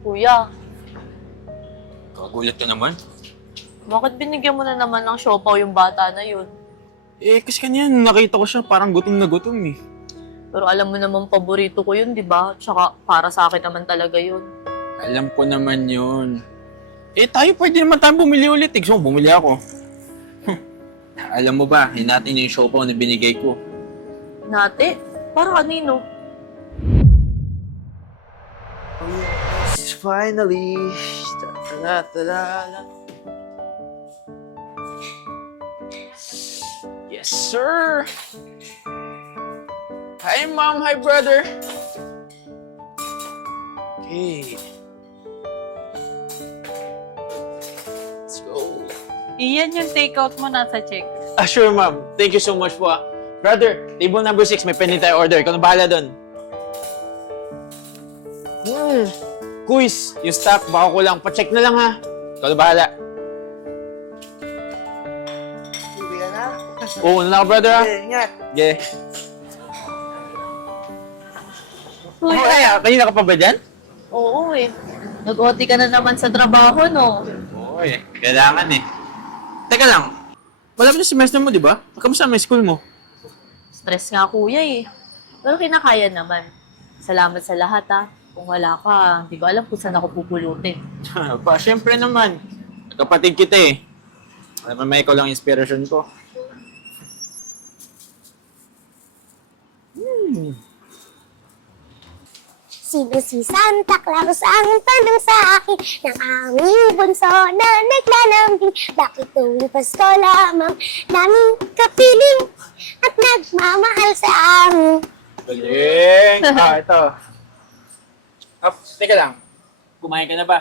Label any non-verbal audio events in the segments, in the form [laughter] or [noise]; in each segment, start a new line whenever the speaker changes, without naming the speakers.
Kuya,
Kagulat ka naman.
bakit binigyan mo na naman ng siopaw yung bata na yun?
Eh, kasi kanina nakita ko siya, parang gutom na gutom eh.
Pero alam mo naman paborito ko yun, di ba? Tsaka para sa akin naman talaga yun.
Alam ko naman yun. Eh, tayo pwede naman tayong bumili ulit. Eh, gusto mo, bumili ako. Alam mo ba, hinati niya yung siopaw na binigay ko.
Nate, para kanino?
Finally. Ta-da-da-da-da. Yes, sir. Hi, mom. Hi, brother. Okay. Let's go.
Iyan yung takeout mo nasa check.
Ah, sure, ma'am. Thank you so much po. ah. Brother, table number 6, may pending tayo order. Ikaw na bahala doon. Hmm. Quiz, yung stock, baka kulang. Pa-check na lang ha. Ikaw na bahala.
Uwi ka na?
Oo, na ako, brother ha.
Ingat.
Yeah. Oh, ay, ah, kanina ka pa ba dyan?
Oo eh. Nag-OT ka na naman sa trabaho, no?
Oo, eh. Kailangan eh. Teka lang. Malapit na semester mo, di ba? Kamusta ang school mo?
Stress nga kuya eh. Pero kinakaya naman. Salamat sa lahat ah. Kung wala ka, hindi ko alam kung saan ako pupulutin.
pa, syempre naman. Kapatid kita eh. Alam mo, may ikaw lang inspiration ko.
Sino si Santa Claus ang tanong sa akin ng aming bunso na naglalambing? Bakit tuwing Pasko lamang naming kapiling at nagmamahal sa amin?
Galing! ah, ito. Ah, teka lang. Kumain ka na ba?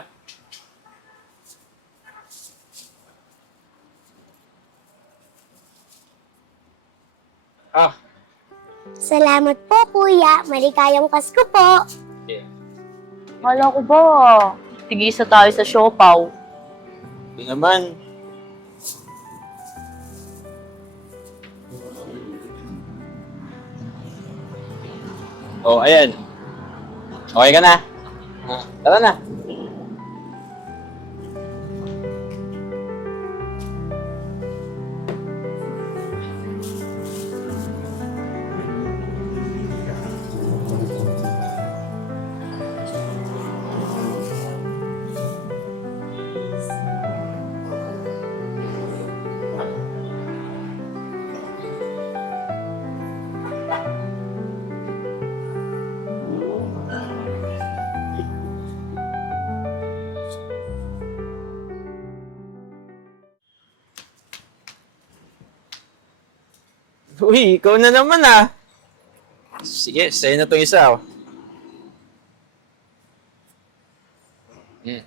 Ah,
Salamat po, Kuya. Maligayang Pasko po.
yeah.
Kala ko ba, tigisa tayo sa siopaw.
Ito naman. Oh, ayan. Okay ka na? Tara na. Uy, ikaw na naman ah. Sige, sa'yo na itong isa oh. Hmm.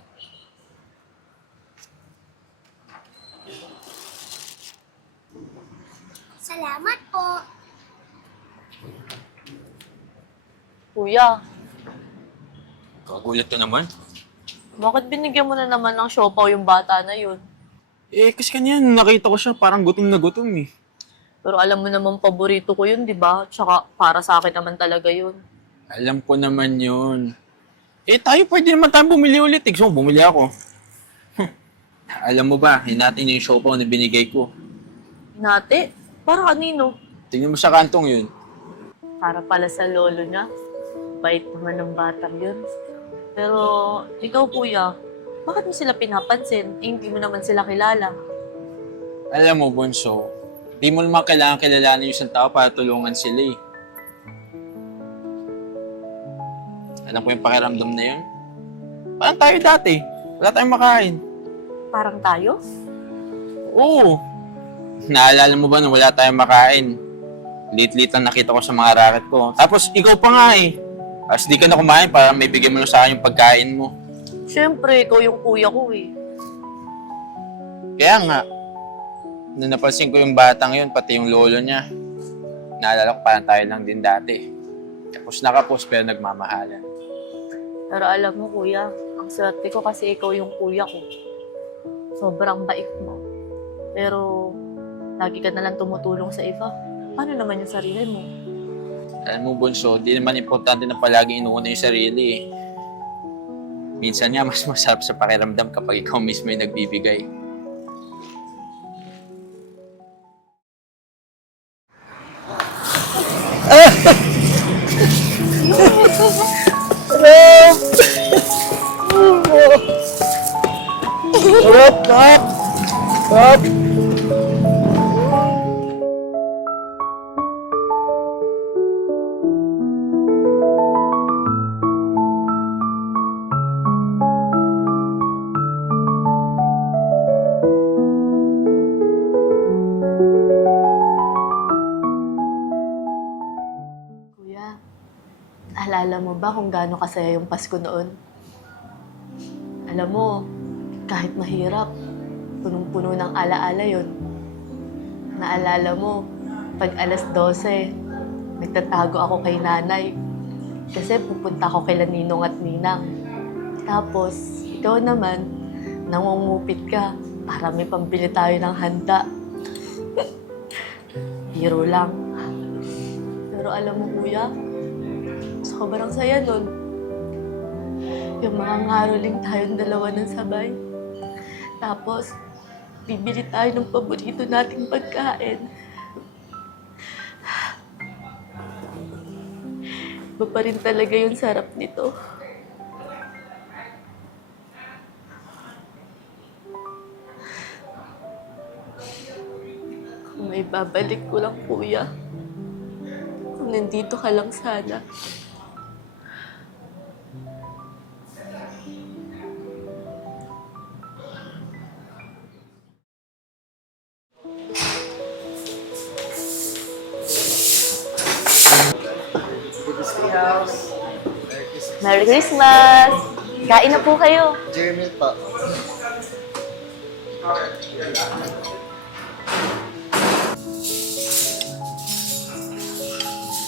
Salamat po.
Kuya,
Kagulat ka naman.
bakit binigyan mo na naman ng siopaw yung bata na yun?
Eh, kasi kanina nakita ko siya, parang gutom na gutom eh.
Pero alam mo naman paborito ko yun, di ba? Tsaka para sa akin naman talaga yun.
Alam ko naman yun. Eh, tayo pwede naman tayong bumili ulit. Eh, mo, bumili ako. [laughs] Alam mo ba, hinati niya yung siopaw na binigay ko.
Nate, para kanino?
Tingnan mo sa kantong yun.
Para pala sa lolo niya. Bait naman ng batang yun. Pero, ikaw kuya, bakit mo sila pinapansin? Eh, hindi mo naman sila kilala.
Alam mo, Bonso, di mo naman kailangan kilalanin yung isang tao para tulungan sila eh. Alam ko yung pakiramdam na yun. Parang tayo dati. Wala tayong makain.
Parang tayo?
Oo. Naalala mo ba na wala tayong makain? Lit-lit lang nakita ko sa mga racket ko. Tapos ikaw pa nga eh. As di ka na kumain para may bigyan mo lang sa akin yung pagkain mo.
Siyempre, ikaw yung kuya ko eh.
Kaya nga, nung napansin ko yung batang yun, pati yung lolo niya, naalala ko parang tayo lang din dati. Tapos nakapos pero nagmamahalan.
Pero alam mo kuya, ang swerte ko kasi ikaw yung kuya ko. Sobrang bait mo. Pero, lagi ka nalang tumutulong sa iba. Paano naman yung sarili mo?
Alam mo, Bunso, di naman importante na palagi inuuna yung sarili eh. Minsan nga, mas masarap sa pakiramdam kapag ikaw mismo yung nagbibigay.
Alala mo ba kung gaano kasaya yung Pasko noon? Alam mo, kahit mahirap, punong-puno ng alaala yon. Naalala mo, pag alas 12, nagtatago ako kay nanay. Kasi pupunta ako kay Ninong at Ninang. Tapos, ikaw naman, nangungupit ka para may pambili tayo ng handa. [laughs] Hero lang. Pero alam mo, kuya, sobrang saya nun. Yung mga ngaroling tayong dalawa ng sabay. Tapos, bibili tayo ng paborito nating pagkain. Iba pa rin talaga yung sarap nito. Kung may babalik ko lang, kuya. Kung nandito ka lang sana.
Bibisky House. Merry Christmas.
Merry Christmas! Kain na po kayo.
Jeremy pa.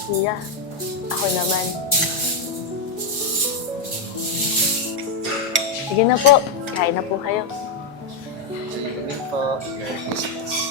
Kuya, ako naman. Sige na po, kain na po kayo.
Jeremy po. Merry Christmas.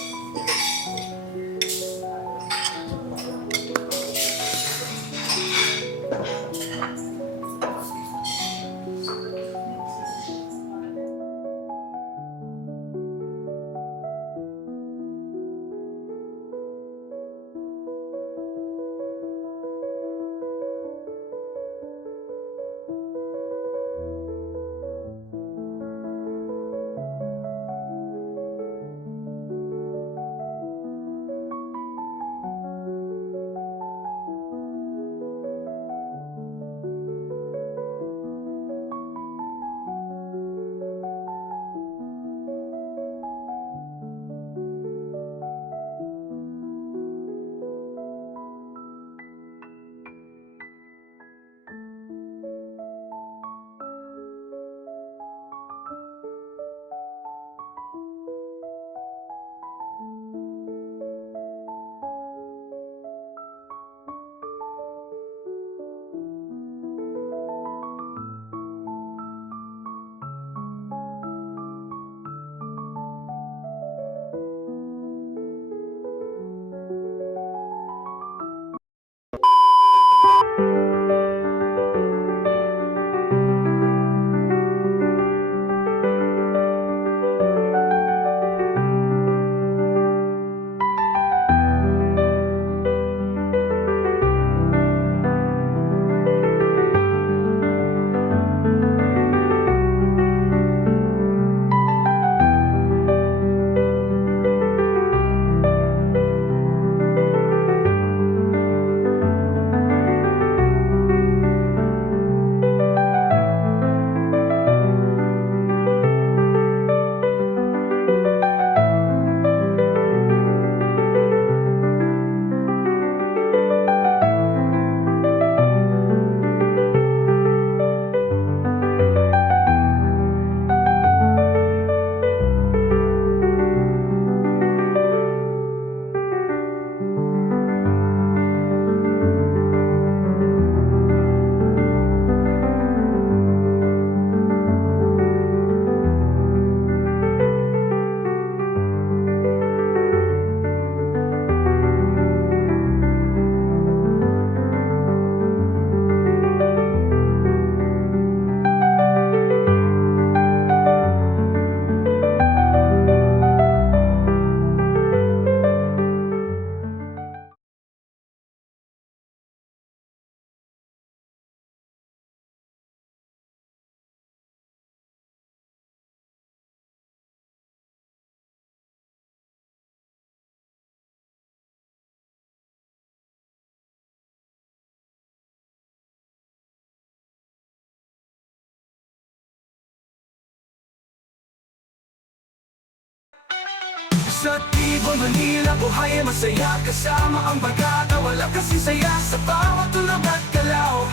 Sa Tibon, Manila, buhay ay masaya. Kasama ang bagata, wala kasi saya. Sa bawat tulog at galaw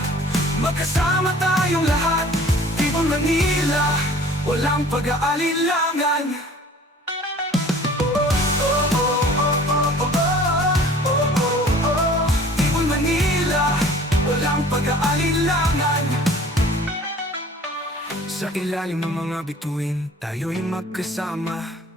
Magkasama tayong lahat. Tibon, Manila, walang pag-aalilangan pag-aalilangan Sa ilalim ng mga bituin, tayo'y magkasama